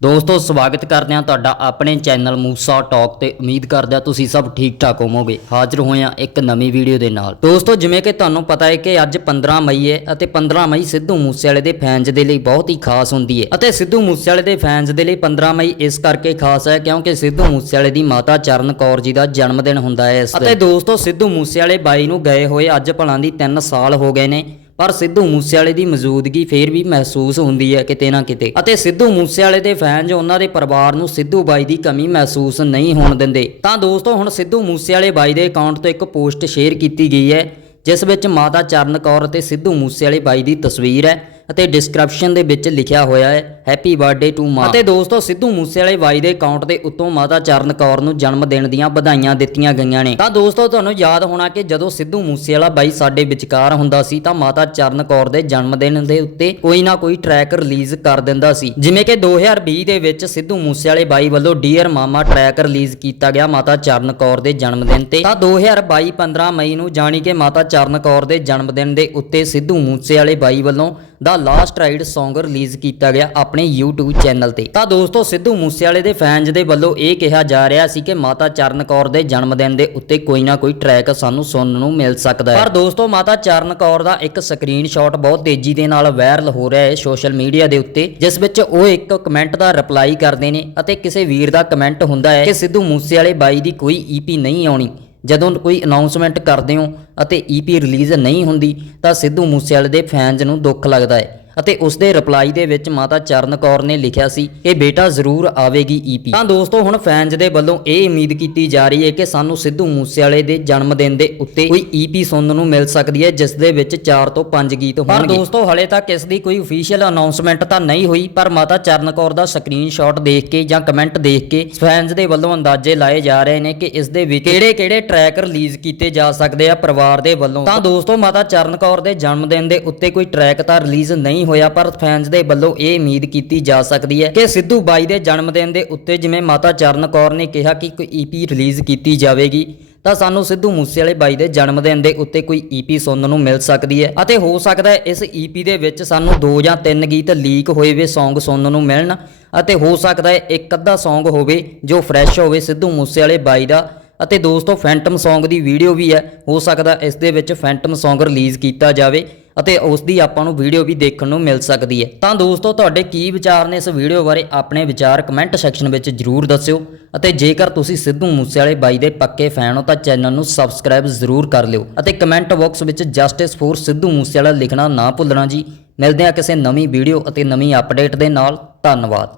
ਦੋਸਤੋ, ਸਵਾਗਤ ਕਰਦੇ ਹਾਂ ਤੁਹਾਡਾ ਆਪਣੇ ਚੈਨਲ ਮੂਸਾ ਟਾਕ ਤੇ। ਉਮੀਦ ਕਰਦੇ ਹਾਂ ਤੁਸੀਂ ਸਭ ਠੀਕ ਠਾਕ ਹੋਵੋਗੇ। ਹਾਜ਼ਰ ਹੋਏ ਹਾਂ ਇੱਕ ਨਵੀਂ ਵੀਡੀਓ ਦੇ ਨਾਲ। ਦੋਸਤੋ, ਜਿਵੇਂ ਕਿ ਤੁਹਾਨੂੰ ਪਤਾ ਹੈ ਕਿ ਅੱਜ 15 ਮਈ ਹੈ ਅਤੇ 15 ਮਈ ਸਿੱਧੂ ਮੂਸੇਵਾਲੇ ਦੇ ਫੈਨਸ ਦੇ ਲਈ ਬਹੁਤ ਹੀ ਖਾਸ ਹੁੰਦੀ ਹੈ। ਅਤੇ ਸਿੱਧੂ ਮੂਸੇਵਾਲੇ ਦੇ ਫੈਨਸ ਦੇ ਲਈ 15 ਮਈ ਇਸ ਕਰਕੇ ਖਾਸ ਹੈ ਕਿਉਂਕਿ ਸਿੱਧੂ ਮੂਸੇਵਾਲੇ ਦੀ ਮਾਤਾ ਚਰਨ ਕੌਰ ਜੀ ਦਾ ਜਨਮ ਦਿਨ ਹੁੰਦਾ ਹੈ ਇਸ ਦਿਨ। ਅਤੇ ਦੋਸਤੋ, ਸਿੱਧੂ ਮੂਸੇਵਾਲੇ ਬਾਈ ਨੂੰ ਗਏ ਹੋਏ ਅੱਜ ਭਲਾਂ ਦੀ 3 ਸਾਲ ਹੋ ਗਏ ਨੇ। ਪਰ ਸਿੱਧੂ ਮੂਸੇਵਾਲੇ ਦੀ ਮੌਜੂਦਗੀ ਫੇਰ ਵੀ ਮਹਿਸੂਸ ਹੁੰਦੀ ਹੈ ਕਿਤੇ ਨਾ ਕਿਤੇ। ਅਤੇ ਸਿੱਧੂ ਮੂਸੇਵਾਲੇ ਦੇ ਫੈਨਜ ਉਹਨਾਂ ਦੇ ਪਰਿਵਾਰ ਨੂੰ ਸਿੱਧੂ ਬਾਈ ਦੀ ਕਮੀ ਮਹਿਸੂਸ ਨਹੀਂ ਹੋਣ ਦਿੰਦੇ। ਤਾਂ ਦੋਸਤੋ, ਹੁਣ ਸਿੱਧੂ ਮੂਸੇਵਾਲੇ ਬਾਈ ਦੇ ਅਕਾਊਂਟ ਤੋਂ ਇੱਕ ਪੋਸਟ ਸ਼ੇਅਰ ਕੀਤੀ ਗਈ ਹੈ, ਜਿਸ ਵਿੱਚ ਮਾਤਾ ਚਰਨ ਕੌਰ ਅਤੇ ਸਿੱਧੂ ਮੂਸੇਵਾਲੇ ਬਾਈ ਦੀ ਤਸਵੀਰ ਹੈ ਅਤੇ ਡਿਸਕ੍ਰਿਪਸ਼ਨ ਦੇ ਵਿੱਚ ਲਿਖਿਆ ਹੋਇਆ ਹੈ ਹੈਪੀ ਬਰਥਡੇ ਟੂ ਮਾਂ ਅਤੇ ਦੋਸਤੋ, ਸਿੱਧੂ ਮੂਸੇਵਾਲੇ ਬਾਈ ਦੇ ਅਕਾਊਂਟ ਦੇ ਉੱਤੋਂ ਮਾਤਾ ਚਰਨ ਕੌਰ ਨੂੰ ਜਨਮ ਦਿਨ ਦੀਆਂ ਵਧਾਈਆਂ ਦਿੱਤੀਆਂ ਗਈਆਂ ਨੇ। ਤਾਂ ਦੋਸਤੋ, ਤੁਹਾਨੂੰ ਯਾਦ ਹੋਣਾ ਕਿ ਜਦੋਂ ਸਿੱਧੂ ਮੂਸੇਵਾਲਾ ਬਾਈ ਸਾਡੇ ਵਿਚਕਾਰ ਹੁੰਦਾ ਸੀ, ਤਾਂ ਮਾਤਾ ਚਰਨ ਕੌਰ ਦੇ ਜਨਮ ਦਿਨ ਦੇ ਉੱਤੇ ਕੋਈ ਨਾ ਕੋਈ ਟਰੈਕ ਰਿਲੀਜ਼ ਕਰ ਦਿੰਦਾ ਸੀ। ਜਿਵੇਂ ਕਿ 2020 ਦੇ ਵਿੱਚ ਸਿੱਧੂ ਮੂਸੇਵਾਲੇ ਬਾਈ ਵੱਲੋਂ ਡੀਅਰ ਮਾਮਾ ਟਰੈਕ ਰਿਲੀਜ਼ ਕੀਤਾ ਗਿਆ ਮਾਤਾ ਚਰਨ ਕੌਰ ਦੇ ਜਨਮ ਦਿਨ ਤੇ। ਤਾਂ 2022 15 ਮਈ ਨੂੰ ਜਾਣੀ ਕਿ ਮਾਤਾ ਚਰਨ ਕੌਰ ਦੇ ਜਨਮ ਦਿਨ ਦੇ ਉੱਤੇ ਸਿੱਧੂ ਮੂਸੇਵਾਲੇ ਬਾਈ ਵੱਲੋਂ ਦਾ ਲਾਸਟ ਰਾਈਡ Song ਰਿਲੀਜ਼ ਕੀਤਾ ਗਿਆ। ਆਪਣੇ ਆਪਣੇ YouTube ਚੈਨਲ ਤੇ। ਤਾਂ ਦੋਸਤੋ, ਸਿੱਧੂ ਮੂਸੇਵਾਲੇ ਦੇ ਫੈਨਸ ਦੇ ਵੱਲੋਂ ਇਹ ਕਿਹਾ ਜਾ ਰਿਹਾ ਸੀ ਕਿ ਮਾਤਾ ਚਰਨ ਕੌਰ ਦੇ ਜਨਮ ਦਿਨ ਦੇ ਉੱਤੇ ਕੋਈ ਨਾ ਕੋਈ ਟਰੈਕ ਸਾਨੂੰ ਸੁਣਨ ਨੂੰ ਮਿਲ ਸਕਦਾ ਹੈ। ਪਰ ਦੋਸਤੋ, ਮਾਤਾ ਚਰਨ ਕੌਰ ਦਾ ਇੱਕ ਸਕਰੀਨਸ਼ਾਟ ਬਹੁਤ ਤੇਜ਼ੀ ਦੇ ਨਾਲ ਵਾਇਰਲ ਹੋ ਰਿਹਾ ਹੈ ਸੋਸ਼ਲ ਮੀਡੀਆ ਦੇ ਉੱਤੇ, ਜਿਸ ਵਿੱਚ ਉਹ ਇੱਕ ਕਮੈਂਟ ਦਾ ਰਿਪਲਾਈ ਕਰਦੇ ਨੇ ਅਤੇ ਕਿਸੇ ਵੀਰ ਦਾ ਕਮੈਂਟ ਹੁੰਦਾ ਹੈ ਕਿ ਸਿੱਧੂ ਮੂਸੇਵਾਲੇ ਬਾਈ ਦੀ ਕੋਈ ਈਪੀ ਨਹੀਂ ਆਉਣੀ। ਜਦੋਂ ਕੋਈ ਅਨਾਉਂਸਮੈਂਟ ਕਰਦੇ ਹੋ ਅਤੇ ਈਪੀ ਰਿਲੀਜ਼ ਨਹੀਂ ਹੁੰਦੀ, ਤਾਂ ਸਿੱਧੂ ਮੂਸੇਵਾਲੇ ਦੇ ਫੈਨਸ ਨੂੰ ਦੁੱਖ ਲੱਗਦਾ ਹੈ। ਅਤੇ ਉਸ ਦੇ ਰਿਪਲਾਈ ਦੇ ਵਿੱਚ ਮਾਤਾ ਚਰਨ ਕੌਰ ਨੇ ਲਿਖਿਆ ਸੀ ਕਿ ਬੇਟਾ ਜ਼ਰੂਰ ਆਵੇਗੀ ਈਪੀ ਤਾਂ ਦੋਸਤੋ ਹੁਣ ਫੈਨਸ ਦੇ ਵੱਲੋਂ ਇਹ ਉਮੀਦ ਕੀਤੀ ਜਾ ਰਹੀ ਹੈ ਕਿ ਸਾਨੂੰ ਸਿੱਧੂ ਮੂਸੇਵਾਲੇ ਦੇ ਜਨਮ ਦਿਨ ਦੇ ਉੱਤੇ ਕੋਈ ਈਪੀ ਸੁਣਨ ਨੂੰ ਮਿਲ ਸਕਦੀ ਹੈ ਜਿਸ ਦੇ ਵਿੱਚ 4 ਤੋਂ 5 ਗੀਤ ਹੋਣਗੇ। ਪਰ ਦੋਸਤੋ ਹਲੇ ਤੱਕ ਇਸ ਦੀ ਕੋਈ ਅਫੀਸ਼ੀਅਲ ਅਨਾਉਂਸਮੈਂਟ ਤਾਂ ਨਹੀਂ ਹੋਈ ਪਰ ਮਾਤਾ ਚਰਨ ਕੌਰ ਦਾ ਸਕਰੀਨਸ਼ਾਟ ਦੇਖ ਕੇ ਜਾਂ ਕਮੈਂਟ ਦੇਖ ਕੇ ਫੈਨਸ ਦੇ ਵੱਲੋਂ ਅੰਦਾਜ਼ੇ ਲਾਏ ਜਾ ਰਹੇ ਨੇ ਕਿ ਇਸ ਦੇ ਵਿੱਚ ਕਿਹੜੇ-ਕਿਹੜੇ ਟਰੈਕ ਰਿਲੀਜ਼ ਕੀਤੇ ਜਾ ਸਕਦੇ ਆ ਪਰਿਵਾਰ ਦੇ ਵੱਲੋਂ। ਤਾਂ ਦੋਸਤੋ ਮਾਤਾ ਚਰਨ ਕੌਰ ਦੇ ਜਨਮ ਦਿਨ ਦੇ ਉੱਤੇ ਕੋਈ ਟਰੈਕ ਤਾਂ ਰਿਲੀਜ਼ ਨਹੀਂ ਹੋਇਆ, ਪਰ ਫੈਨਸ ਦੇ ਵੱਲੋਂ ਇਹ ਉਮੀਦ ਕੀਤੀ ਜਾ ਸਕਦੀ ਹੈ ਕਿ ਸਿੱਧੂ ਬਾਈ ਦੇ ਜਨਮ ਦਿਨ ਦੇ ਉੱਤੇ ਜਿਵੇਂ ਮਾਤਾ ਚਰਨ ਕੌਰ ਨੇ ਕਿਹਾ ਕਿ ਕੋਈ ਈਪੀ ਰਿਲੀਜ਼ ਕੀਤੀ ਜਾਵੇਗੀ, ਤਾਂ ਸਾਨੂੰ ਸਿੱਧੂ ਮੂਸੇਵਾਲੇ ਬਾਈ ਦੇ ਜਨਮ ਦਿਨ ਦੇ ਉੱਤੇ ਕੋਈ ਈਪੀ ਸੁਣਨ ਨੂੰ ਮਿਲ ਸਕਦੀ ਹੈ ਅਤੇ ਹੋ ਸਕਦਾ ਹੈ ਇਸ ਈਪੀ ਦੇ ਵਿੱਚ ਸਾਨੂੰ ਦੋ ਜਾਂ ਤਿੰਨ ਗੀਤ ਲੀਕ ਹੋਏ ਵੇ, Song ਸੁਣਨ ਨੂੰ ਮਿਲਣ ਅਤੇ ਹੋ ਸਕਦਾ ਹੈ ਇੱਕ ਅੱਧਾ Song ਹੋਵੇ ਜੋ ਫਰੈਸ਼ ਹੋਵੇ ਸਿੱਧੂ ਮੂਸੇਵਾਲੇ ਬਾਈ ਦਾ। ਅਤੇ ਦੋਸਤੋ ਫੈਂਟਮ Song ਦੀ ਵੀਡੀਓ ਵੀ ਹੈ, ਹੋ ਸਕਦਾ ਇਸ ਦੇ ਵਿੱਚ ਫੈਂਟਮ Song ਰਿਲੀਜ਼ ਕੀਤਾ ਜਾਵੇ। ਅਤੇ ਉਸ ਦੀ ਆਪਾਂ ਨੂੰ ਵੀਡੀਓ ਵੀ ਦੇਖਣ ਨੂੰ ਮਿਲ ਸਕਦੀ ਹੈ। ਤਾਂ ਦੋਸਤੋ, ਤੁਹਾਡੇ ਕੀ ਵਿਚਾਰ ਨੇ ਇਸ ਵੀਡੀਓ ਬਾਰੇ ਆਪਣੇ ਵਿਚਾਰ ਕਮੈਂਟ ਸੈਕਸ਼ਨ ਵਿੱਚ ਜਰੂਰ ਦੱਸਿਓ ਅਤੇ ਜੇਕਰ ਤੁਸੀਂ ਸਿੱਧੂ ਮੂਸੇਵਾਲੇ ਬਾਈ ਦੇ ਪੱਕੇ ਫੈਨ ਹੋ ਤਾਂ ਚੈਨਲ ਨੂੰ ਸਬਸਕ੍ਰਾਈਬ ਜ਼ਰੂਰ ਕਰ ਲਿਓ ਅਤੇ ਕਮੈਂਟ ਬਾਕਸ ਵਿੱਚ ਜਸਟਿਸ ਫੋਰ ਸਿੱਧੂ ਮੂਸੇਵਾਲਾ ਲਿਖਣਾ ਨਾ ਭੁੱਲਣਾ ਜੀ। ਮਿਲਦੇ ਹਾਂ ਕਿਸੇ ਨਵੀਂ ਵੀਡੀਓ ਅਤੇ ਨਵੀਂ ਅਪਡੇਟ ਦੇ ਨਾਲ। ਧੰਨਵਾਦ।